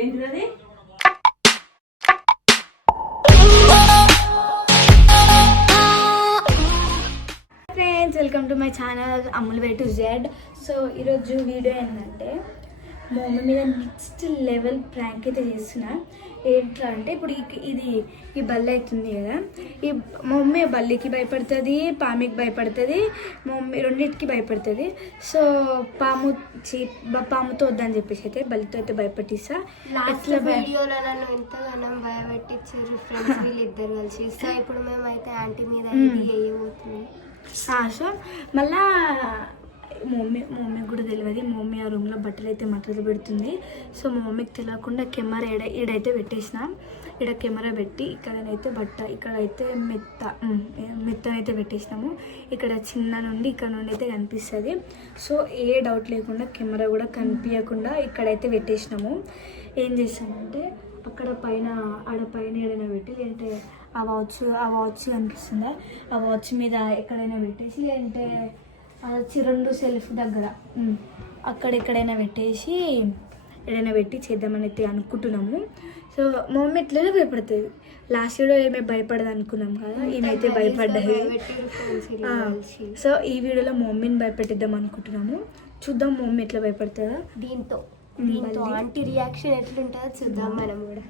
ఏంటిది? Friends, welcome to my channel అమ్ముల్ way to Z. So ఈరోజు video ఏంటంటే మా మమ్మీ మీద నెక్స్ట్ లెవెల్ ప్రాంక్ అయితే చేస్తున్నా. ఏంట్రా అంటే ఇప్పుడు ఈ బల్లి అవుతుంది కదా, మా మమ్మీ బల్లికి భయపడుతుంది, పామికి భయపడుతుంది, మా మమ్మీ రెండింటికి భయపడుతుంది. సో పాముతో వద్దని చెప్పేసి అయితే బల్లితో అయితే భయపెట్టిస్తా. లాస్ట్ వీడియోలో నన్ను ఎంతగానో భయపెట్టించారు ఫ్రెండ్స్ వీళ్ళిద్దరు కలిసి. సో ఇప్పుడు మేమైతే ఆంటీ మీద వేయబోతుంది. సో మళ్ళా మా మమ్మీకి కూడా తెలియదు. మా మమ్మీ ఆ రూమ్లో బట్టలు అయితే మట్టలు పెడుతుంది. సో మా మమ్మీకి తెలియకుండా కెమెరా ఈడైతే పెట్టేసిన. ఈడ కెమెరా పెట్టి ఇక్కడనైతే ఇక్కడైతే మెత్తనైతే పెట్టేసినాము. ఇక్కడ చిన్న నుండి ఇక్కడ నుండి అయితే కనిపిస్తుంది. సో ఏ డౌట్ లేకుండా కెమెరా కూడా కనిపించకుండా ఇక్కడైతే పెట్టేసినాము. ఏం చేస్తామంటే ఆడ పైన ఏదైనా పెట్టి, లేదంటే ఆ వాచ్ కనిపిస్తుందా, ఆ వాచ్ మీద ఎక్కడైనా పెట్టేసి, లేదంటే అది వచ్చి 2 సెల్ఫ్ దగ్గర అక్కడెక్కడైనా పెట్టేసి ఏదైనా పెట్టి చేద్దామని అయితే అనుకుంటున్నాము. సో మా మమ్మీ ఎట్లనే భయపడుతుంది. లాస్ట్ వీడియో ఏమే భయపడదు అనుకున్నాం కదా, ఈమెయితే భయపడ్డది. సో ఈ వీడియోలో మా మమ్మీని భయపెట్టిద్దాం అనుకుంటున్నాము. చూద్దాం మా మమ్మీ ఎట్లా భయపడుతుందా. దీంతో ఆంటీ రియాక్షన్ ఎట్లుంటుందో చూద్దాం మనం కూడా.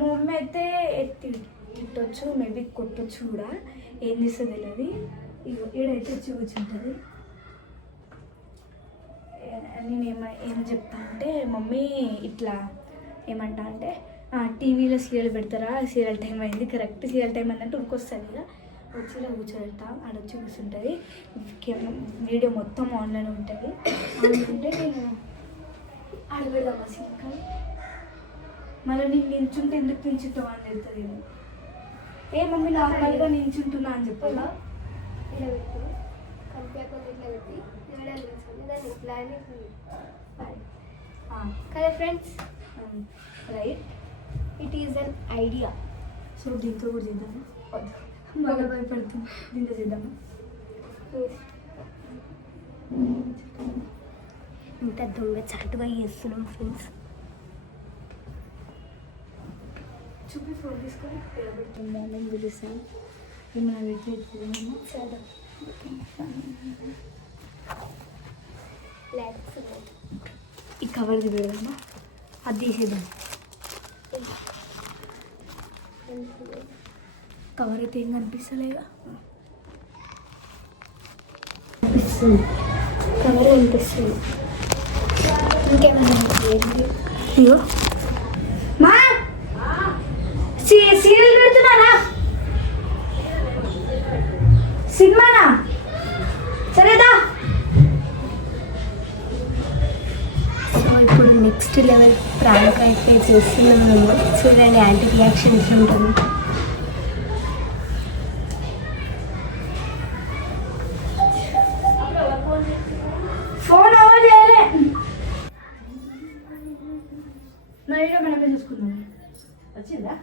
మా మమ్మీ అయితే తిట్టొచ్చు, మేబీ కొట్టొచ్చు కూడా, ఏం చేస్తుంది తెలియదు. ఈడైతే కూర్చుంటుంది. నేను ఏం చెప్తా అంటే, మమ్మీ ఇట్లా ఏమంటా అంటే టీవీలో సీరియల్ పెడతారా, సీరియల్ టైం అయింది, కరెక్ట్ సీరియల్ టైం అన్నట్టు ఉరికొస్తుంది కదా, వచ్చి ఇలా కూర్చోబెడతా. ఆడొచ్చి కూర్చుంటుంది. వీడియో మొత్తం ఆన్లైన్ ఉంటుంది. అంటే నేను ఆడబెడదామా సింక్, మళ్ళీ నేను నించుంటే ఎందుకు నించుంటావు అని చెప్తుంది. ఏ మమ్మీ నార్మల్గా నించుంటున్నా అని చెప్పాలా. ఇలా పెట్టి కంపేకుండా ఇట్లా పెట్టి దాన్ని ఇట్లా కదా friends. Right, it is an idea. So దీంతో కూడా చేద్దామా? బాగా భయపడుతుంది. దీంతో చేద్దామా? ఇంత దొంగ చాటుగా చేస్తున్నాం ఫ్రెండ్స్. చూపి ఫోన్ తీసుకొని పెడుతుంది. నేను పిలుస్తాను. ఏమైనా పెట్టేమో చాలా ఈ కవర్ది పెడదామా, అది తీసేద్దాం. కవర్ అయితే ఏం కనిపిస్తలేదా? కవర్ కనిపిస్తుంది. ఇంకేమైనా ఇగో మా సీరియల్ పెడుతున్నారా, సినిమానా? సరేదా. సో ఇప్పుడు నెక్స్ట్ లెవెల్ ప్రాంక్ అయితే చేస్తున్నాము. చూడండి యాంటీ రియాక్షన్ ఎట్లుంటుంది. ఫోన్ ఓవర్ చేయలే, మరి మనమే చూసుకుందాం. వచ్చిందా?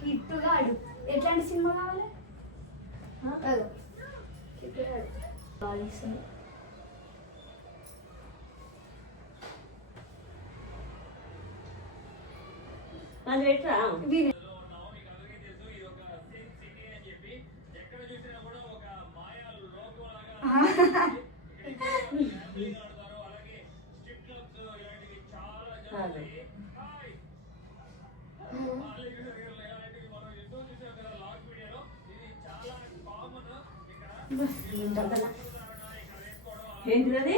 కిట్టుగాడు ఎట్లాంటి సినిమా కావాలి? కిట్టుగాడు ఏంటిది?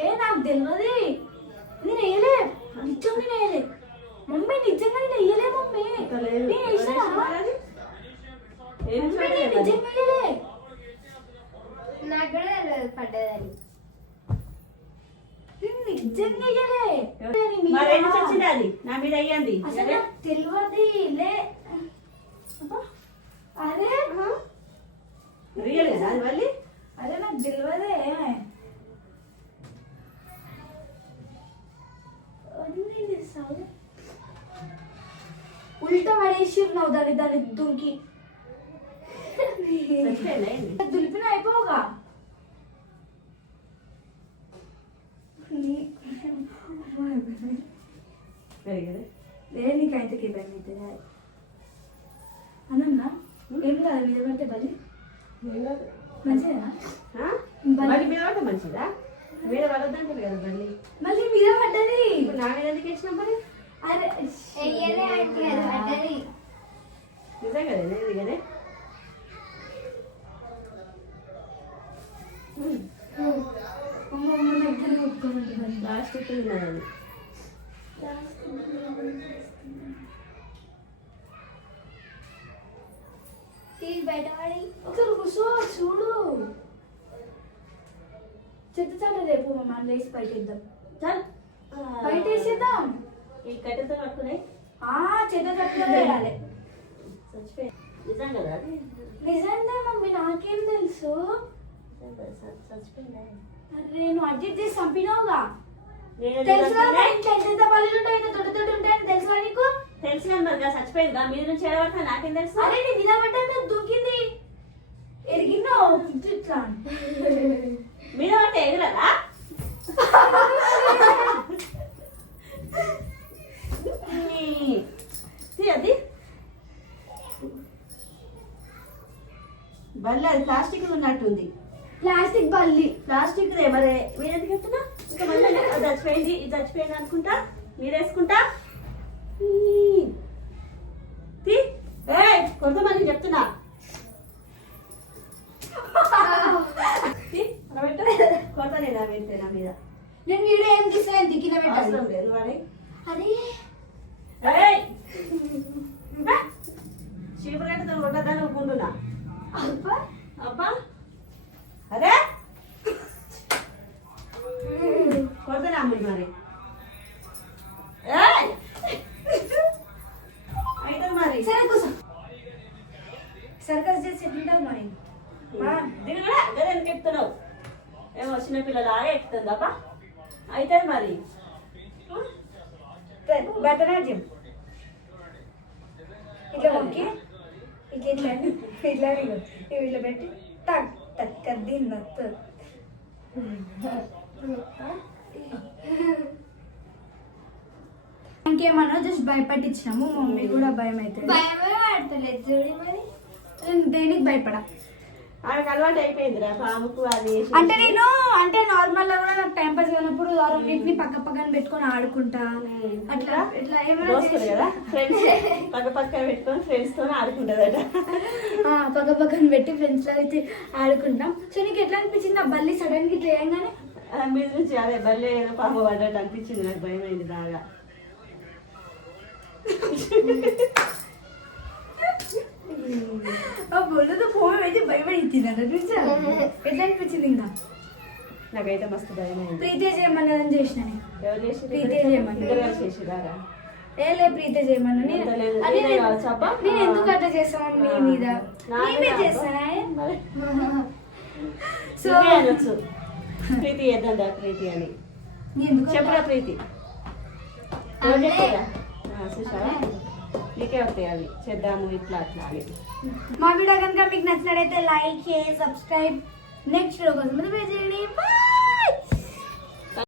ఏ నాకు తెలియదు. నేను వేయలే, నిజంగా నేను వేయలే మమ్మీ, నిజంగా నేను వేయలే మమ్మీ. నేను వేసానా? నిజంగా వేయలే. నాకు కూడా పడ్డదని నిజంగా వేయలే. అది నా మీద అయ్యింది తెలియదు. లే అరే రియల్ కదా అది మళ్ళీ. అరే నాకు తెలియదే. ఉల్టా పడేసిర్రు దాన్ని దాన్ని దుంకి చచ్చిపోయిందా ఏంది? దులిపిన అయిపోగా వెరీ గుడ్. నీకు అయితే భయం అవుతుంది అన్నా ఏం కాదు మీద పడితే బలి మంచిదేనా ఆ? మళ్ళీ మీద పడితే మంచిదా? మీద పడొద్దంటారు కదా మళ్ళీ. మళ్ళీ మీద పడ్డది ఇప్పుడు నా మీద ఎందుకు వేసినాం మరి? అరే చెయ్యలే ఆంటీ అది పడ్డది. నిజం కదా ఇది కదా. లాస్ట్ ఉన్నది. తీసి బయటపడి ఒకసారి కూర్చో చూడు చెత్త చాట రేపు మనం లేచి బయట ఇద్దాం చల్ బయట వేసేద్దాం ఈ కట్టెతో పట్టుకునే చెత్త చట్టలో వేయాలి చచ్చిపోయి నిజం కదా అది. నిజంగా మమ్మీ నాకేం తెలుసు చచ్చిపోయిందా? అరే నువ్వు అడ్జస్ట్ చేసి చంపినావుగా నేను తెలుసు ఎంత పల్లెలు ఉంటాయి దొడ్డ దొడ్డ ఉంటాయని తెలుసా నీకు తెలిసిన మరి చచ్చిపోయిందా? మీద నుంచి ఏడబడతా నాకేం తెలుసు? అరే నీ నిలబడ్డా దూకింది ఎరిగినావు ఇట్లా మీద పడితే ఎగరదా? అది బల్ల అది ప్లాస్టిక్ ఉన్నట్టుంది. ప్లాస్టిక్ బల్లి ప్లాస్టిక్ దే మరి మీరు ఎందుకు చెప్తున్నా? ఇంకా మళ్ళీ అది చచ్చిపోయింది ఇది చచ్చిపోయింది అనుకుంటా మీరేసుకుంటా కొంతమంది చెప్తున్నా కొడతా నేను వెళ్తే నా మీద నేను వీడియో ఏం తీసాను దిక్కిన అవసరం లేదు వాడి అదే చీపురగడ్డతో కొట్టద్దని అనుకుంటున్నా. అబ్బా అబ్బా అరే కొడతానా అమ్ముడు మరి అయితే మరి సరే కూర్చో సర్కస్ చేసి ఎట్లుంటుంది మరి దీని కూడా అదే ఎందుకు ఎక్కుతున్నావు? ఏమో చిన్నపిల్లలు ఆగే ఎక్కుతుంది అబ్బా. అయితే మరి భరతనాట్యం ఇట్లా మొక్కి ఇట్లా ఇట్లా ఇట్లా ఇట్లా పెట్టి టక్ టక్ దీన్ని ఇంకేమన్నా జస్ట్ భయపట్టించినాము మమ్మీ కూడా భయం అవుతుంది భయమే పడతలేదు చూడి మరి. నేను దేనికి భయపడా ఆమెకు అలవాటు అయిపోయిందిరా పాముకు అది అంటే నేను అంటే నార్మల్ గా కూడా నాకు టైం పాస్ అయినప్పుడు రెండింటిని పక్క పక్కన పెట్టుకొని ఆడుకుంటా అట్లా ఇట్లా దోస్తుంది కదా ఏమైనా ఫ్రెండ్స్ పక్క పక్కన పెట్టుకొని ఫ్రెండ్స్ తో ఆడుకుంటదట. పక్క పక్కన పెట్టి ఫ్రెండ్స్ లో అయితే ఆడుకుంటాం. సో నీకు ఎట్లా అనిపించింది ఆ బల్లి సడన్ గా ఇట్లా వేయంగానే? మీద నుంచి అదే బల్లే ఏదో పాము పడ్డట్టు అనిపించింది. నాకు భయం అయింది బాగా. ఆ బొల్లతో ఫోన్ అయితే భయపడింది అనిపించా ఎట్లా అనిపించింది? ఇంకా నాకైతే మస్తు భయం అయింది. ప్రీతే చేయమన్నదని చేసిన నేను. ఎవరు చేసి ప్రీతే చేయమని చేసిరారా? లే ప్రీతే చేయమన్నా లేదు. అదే నేనే కావచ్చు అబ్బా. నేను ఎందుకు అట్లా చేస్తాను మీ మీద మేమే చేస్తానా? సో అనొచ్చు ప్రీతి చేద్దాం ప్రీతి అని చెప్పురా ప్రీతి. చూసావా నీకే వస్తాయి అవి చేద్దాము ఇట్లా అట్లా అని. మా వీడియో కనుక మీకు నచ్చినట్టయితే like share subscribe next video కోసం చేయండి.